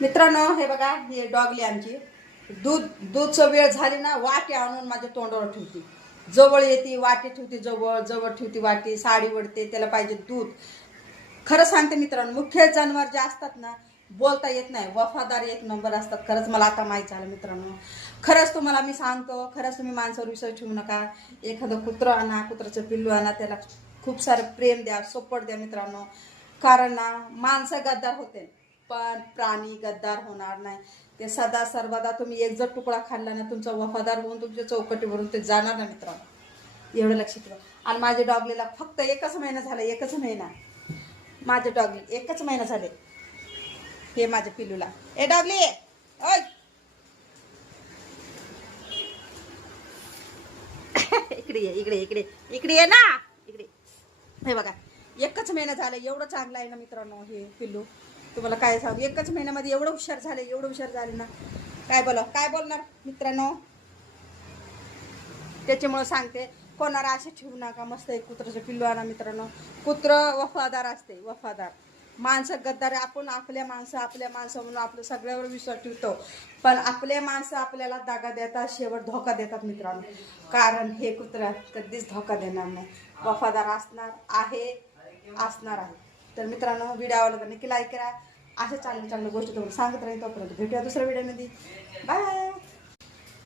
मित्रांनो हे बघा, हे डॉगली आमची दूधचं वेळ झाली ना वाटी आणून माझ्या तोंडावर ठेवते, जवळ येते वाटी ठेवते, जवळ जवळ ठेवते वाटी, साडी वडते, त्याला पाहिजे दूध. खरं सांगते मित्रांनो, मुख्य जनावर जे असतात ना बोलता येत नाही, वफादार एक नंबर असतात. खरंच मला आता माहीत झालं मित्रांनो. खरंच तुम्हाला मी सांगतो, खरंच तुम्ही माणसावर विश्वास ठेवू नका. एखादं कुत्रं आणा, कुत्राचं पिल्लू आणा, त्याला खूप सारं प्रेम द्या, सपोर्ट द्या मित्रांनो. कारण ना माणसं गद्दार होते पण प्राणी गद्दार होणार नाही. ते सदा सर्वदा तुम्ही एक जर तुकडा खाल्ला ना, तुमचा वफादार होऊन तुमच्या चौकटीवरून ते जाणार ना मित्रांनो, एवढं लक्षात ठेवा. आणि माझ्या डॉगलीला फक्त 1च महिना झाला, 1च महिना. माझे डॉगली 1च महिना झाले. हे माझ्या पिल्लूला, ए डॉगली ओय इकडे ये, इकडे इकडे इकडे ये ना, इकडे. हे बघा 1च महिना झालं. एवढं चांगलं आहे ना मित्रांनो हे पिल्लू. तुम्हाला काय सांगू, 1च महिन्यामध्ये एवढं हुशार झाले, एवढं हुशार झाले ना, काय बोलणार मित्रांनो. त्याच्यामुळे सांगते, कोणाला असे ठेवू नका. मस्त एक कुत्राचं पिल्लू आणा मित्रांनो. कुत्रं वफादार असते, वफादार. माणसं गद्दार. आपण आपल्या माणसं म्हणून आपलं सगळ्यावर विश्वास ठेवतो, पण आपले माणसं आपल्याला दागा देतात, शेवट धोका देतात मित्रांनो. कारण हे कुत्रं कधीच धोका देणार नाही, वफादार असणार आहे. तर मित्रांनो, व्हिडिओ आवडला तर नक्की लाईक करा. अशा चांगल्या गोष्टी तुम्हाला सांगत राहील. तोपर्यंत भेटूया दुसऱ्या व्हिडिओमध्ये. बाय.